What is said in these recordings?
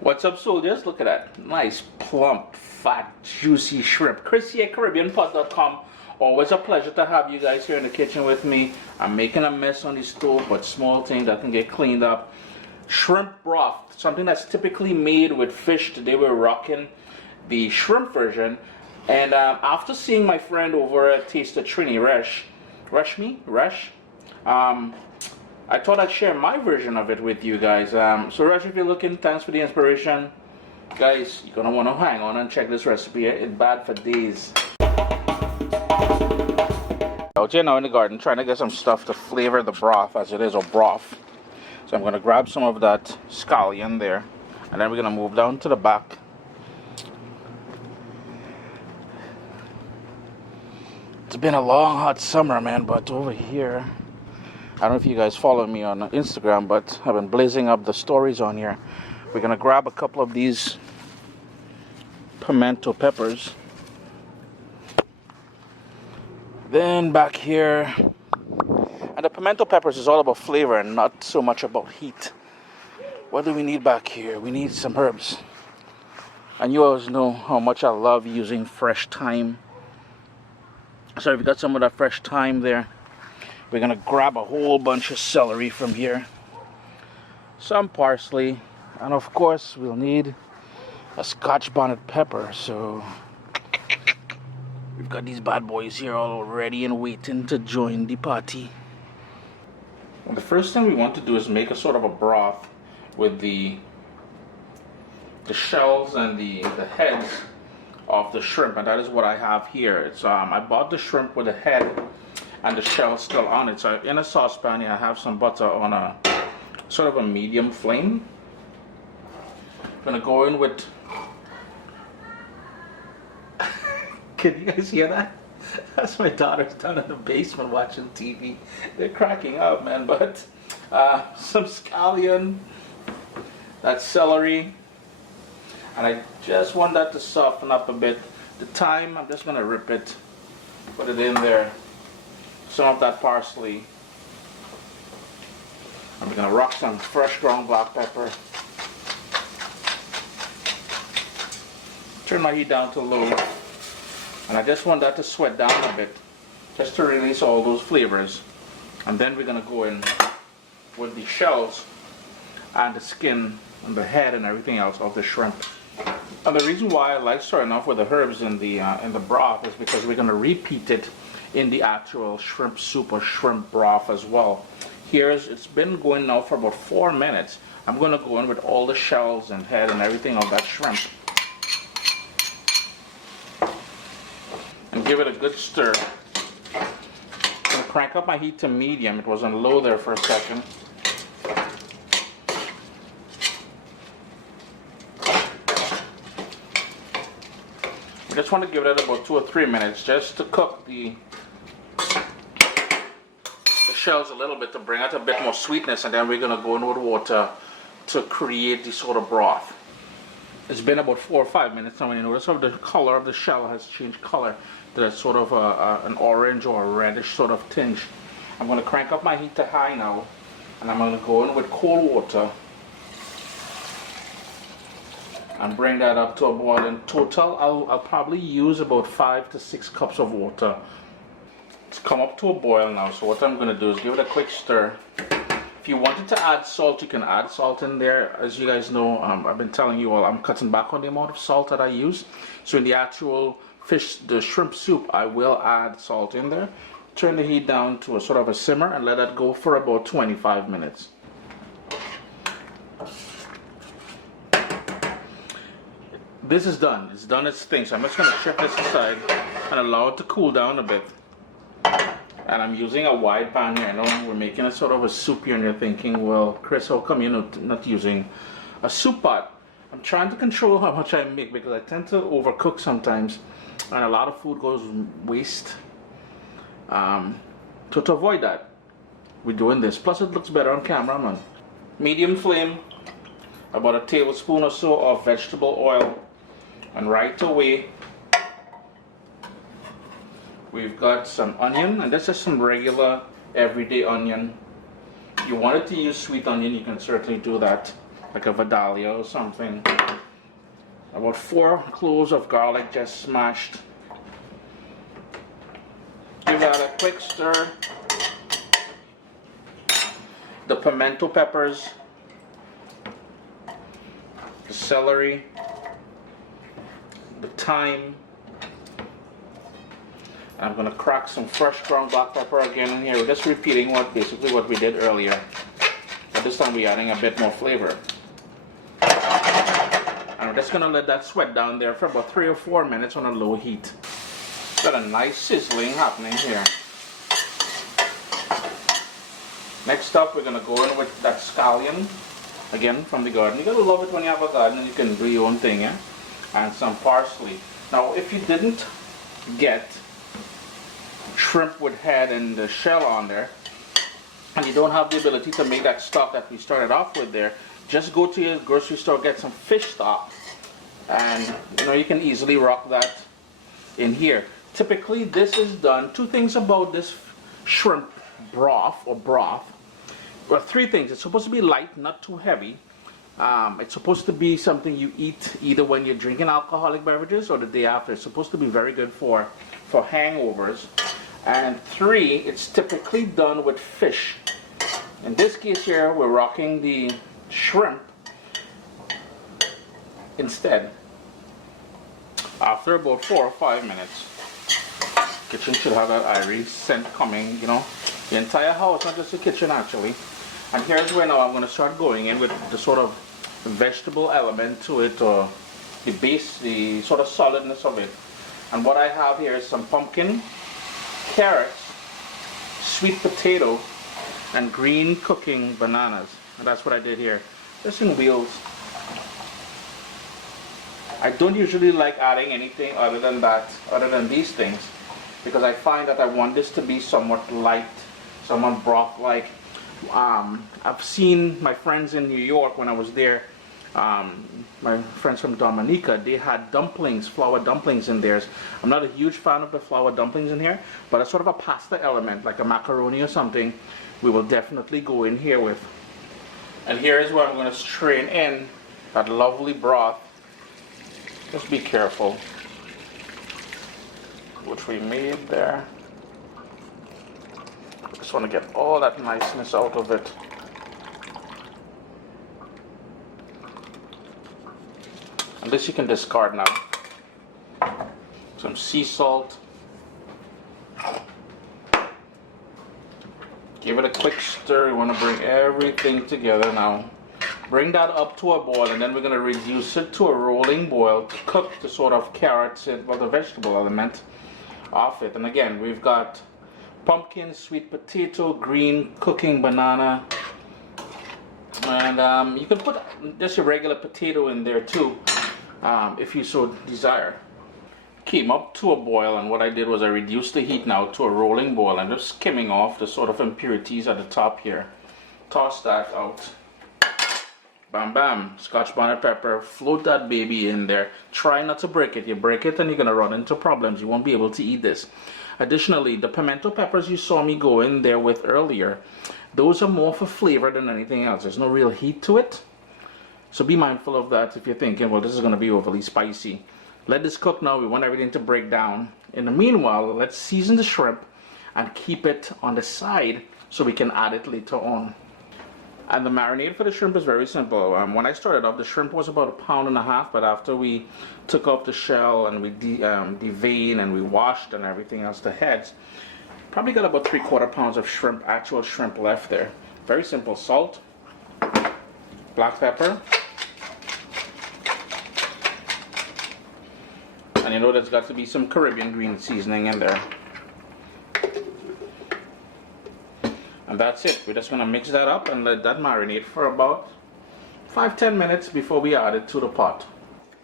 What's up, soldiers? Look at that. Nice, plump, fat, juicy shrimp. Chris here, CaribbeanPot.com. Always a pleasure to have you guys here in the kitchen with me. I'm making a mess on the stove, but small things that can get cleaned up. Shrimp broth, something that's typically made with fish. Today we're rocking the shrimp version. And after seeing my friend over at Taste of Trini, Resh, I thought I'd share my version of it with you guys. So Resh, if you're looking, thanks for the inspiration. Guys, you're gonna wanna hang on and check this recipe. It's bad for days. Out here now in the garden trying to get some stuff to flavor the broth, as it is a broth. So I'm gonna grab some of that scallion there, and then we're gonna move down to the back. It's been a long hot summer, man, but over here, I don't know if you guys follow me on Instagram, but I've been blazing up the stories on here. We're gonna grab a couple of these pimento peppers. Then back here, and the pimento peppers is all about flavor and not so much about heat. What do we need back here? We need some herbs. And you always know how much I love using fresh thyme. So if you got some of that fresh thyme there, we're gonna grab a whole bunch of celery from here, some parsley, and of course we'll need a Scotch bonnet pepper. So we've got these bad boys here all ready and waiting to join the party. And the first thing we want to do is make a sort of a broth with the shells and the heads of the shrimp, and that is what I have here. It's I bought the shrimp with the head and the shell still on it. So in a saucepan here, I have some butter on a sort of a medium flame. I'm gonna go in with can you guys hear that? That's my daughters down in the basement watching TV. They're cracking up, man. But some scallion, that's celery, and I just want that to soften up a bit. The thyme, I'm just gonna rip it, put it in there. Some of that parsley. I'm gonna rock some fresh ground black pepper. Turn my heat down to low, and I just want that to sweat down a bit, just to release all those flavors. And then we're gonna go in with the shells and the skin and the head and everything else of the shrimp. And the reason why I like starting off with the herbs in the broth is because we're gonna repeat it in the actual shrimp soup or shrimp broth as well. It's been going now for about 4 minutes. I'm gonna go in with all the shells and head and everything of that shrimp and give it a good stir. I'm gonna crank up my heat to medium. It was on low there for a second. I just want to give it about 2 or 3 minutes just to cook the shells a little bit, to bring out a bit more sweetness, and then we're going to go in with water to create the sort of broth. It's been about 4 or 5 minutes now, and you notice how the color of the shell has changed color to that sort of an orange or a reddish sort of tinge. I'm going to crank up my heat to high now, and I'm going to go in with cold water and bring that up to a boil. In total, I'll probably use about 5 to 6 cups of water. It's come up to a boil now, so what I'm going to do is give it a quick stir. If you wanted to add salt, you can add salt in there. As you guys know, I've been telling you all, I'm cutting back on the amount of salt that I use. So in the actual the shrimp soup, I will add salt in there. Turn the heat down to a sort of a simmer and let that go for about 25 minutes. This is done. It's done its thing. So I'm just going to shift this aside and allow it to cool down a bit. And I'm using a wide pan here. I know we're making a sort of a soup here, and you're thinking, well, Chris, how come you're not using a soup pot? I'm trying to control how much I make because I tend to overcook sometimes, and a lot of food goes waste. So to avoid that, we're doing this. Plus, it looks better on camera, man. Medium flame, about a tablespoon or so of vegetable oil. And right away, we've got some onion, and this is some regular everyday onion. If you wanted to use sweet onion, you can certainly do that. like a Vidalia or something. About 4 cloves of garlic just smashed. Give that a quick stir. The pimento peppers, the celery, the thyme. I'm going to crack some fresh ground black pepper again in here. We're just repeating basically what we did earlier, but this time we're adding a bit more flavor. And we're just going to let that sweat down there for about 3 or 4 minutes on a low heat. Got a nice sizzling happening here. Next up, we're going to go in with that scallion, again from the garden. You gotta love it when you have a garden and you can do your own thing, yeah? And some parsley. Now, if you didn't get shrimp with head and the shell on there, and you don't have the ability to make that stock that we started off with there, just go to your grocery store, get some fish stock, and you know you can easily rock that in here. Typically, this is done. 2 things about this shrimp broth or broth. Well, 3 things. It's supposed to be light, not too heavy. It's supposed to be something you eat either when you're drinking alcoholic beverages or the day after. It's supposed to be very good for hangovers. And 3, it's typically done with fish. In this case here, we're rocking the shrimp instead. After about 4 or 5 minutes. Kitchen should have that airy scent coming, you know. The entire house, not just the kitchen actually. And here's where now I'm going to start going in with the sort of vegetable element to it, or the base, the sort of solidness of it. And what I have here is some pumpkin, carrots, sweet potato, and green cooking bananas. And that's what I did here, just in wheels. I don't usually like adding anything other than that, other than these things, because I find that I want this to be somewhat light, somewhat broth-like. I've seen my friends in New York when I was there, my friends from Dominica, they had dumplings, flour dumplings in theirs. I'm not a huge fan of the flour dumplings in here, but a sort of a pasta element, like a macaroni or something, we will definitely go in here with. And here is where I'm going to strain in that lovely broth. Just be careful, which we made there. Just want to get all that niceness out of it. And this you can discard now. Some sea salt. Give it a quick stir. You want to bring everything together now. Bring that up to a boil, and then we're going to reduce it to a rolling boil to cook the sort of carrots, well, the vegetable element of it. And again, we've got pumpkin, sweet potato, green cooking banana, and you can put just a regular potato in there too, if you so desire. Came up to a boil, and what I did was I reduced the heat now to a rolling boil. I'm just skimming off the sort of impurities at the top here. Toss that out. Bam bam, Scotch bonnet pepper, float that baby in there. Try not to break it. You break it and you're going to run into problems. You won't be able to eat this. Additionally, the pimento peppers you saw me go in there with earlier, those are more for flavor than anything else. There's no real heat to it. So be mindful of that if you're thinking, well, this is going to be overly spicy. Let this cook now. We want everything to break down. In the meanwhile, let's season the shrimp and keep it on the side so we can add it later on. And the marinade for the shrimp is very simple. When I started off, the shrimp was about 1.5 pounds, but after we took off the shell and we deveined and we washed and everything else, the heads, probably got about 3/4 pounds of shrimp, actual shrimp left there. Very simple. Salt, black pepper, and you know there's got to be some Caribbean green seasoning in there. And that's it. We're just going to mix that up and let that marinate for about 5-10 minutes before we add it to the pot.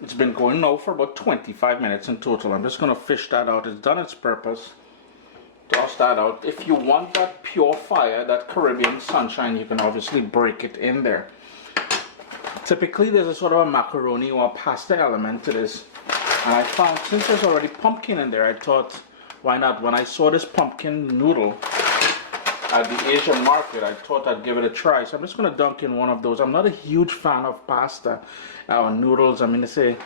It's been going now for about 25 minutes in total. I'm just going to fish that out. It's done its purpose. Toss that out. If you want that pure fire, that Caribbean sunshine, you can obviously break it in there. Typically there's a sort of a macaroni or a pasta element to this. And I found, since there's already pumpkin in there, I thought, why not? When I saw this pumpkin noodle, at the Asian market. I thought I'd give it a try. So I'm just going to dunk in one of those. I'm not a huge fan of pasta or noodles. I mean, they say,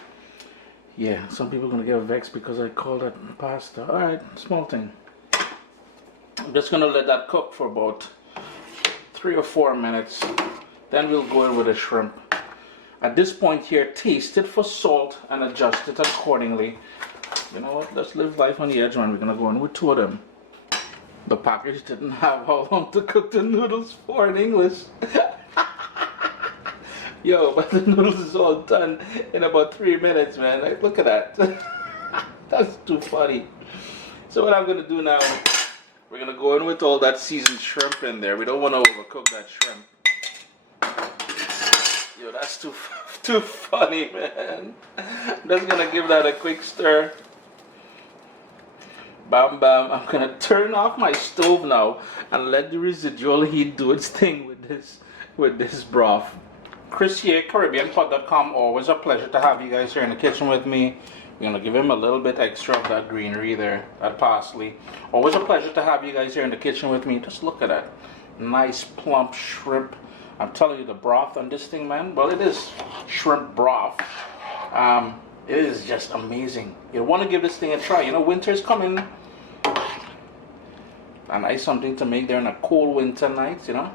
yeah, some people are going to get vexed because I call it pasta. All right, small thing. I'm just going to let that cook for about 3 or 4 minutes. Then we'll go in with the shrimp. At this point here, taste it for salt and adjust it accordingly. You know what? Let's live life on the edge, man. We're going to go in with 2 of them. The package didn't have how long to cook the noodles for in English. Yo, but the noodles is all done in about 3 minutes, man. Like, look at that. That's too funny. So what I'm going to do now, we're going to go in with all that seasoned shrimp in there. We don't want to overcook that shrimp. Yo, that's too funny, man. I'm just going to give that a quick stir. Bam, bam. I'm going to turn off my stove now and let the residual heat do its thing with this broth. Chris here, CaribbeanPot.com. Always a pleasure to have you guys here in the kitchen with me. We're going to give him a little bit extra of that greenery there, that parsley. Always a pleasure to have you guys here in the kitchen with me. Just look at that. Nice plump shrimp. I'm telling you, the broth on this thing, man. Well, it is shrimp broth. It is just amazing. You want to give this thing a try. You know, winter's coming. A nice something to make there in a cold winter night, you know.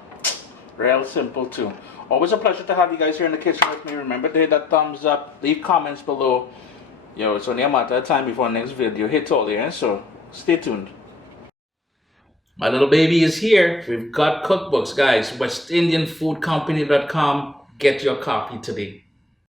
Real simple too. Always a pleasure to have you guys here in the kitchen with me. Remember to hit that thumbs up. Leave comments below. Yo, it's only a matter of time before next video. Hit all there, so stay tuned. My little baby is here. We've got cookbooks, guys. WestIndianFoodCompany.com. Get your copy today.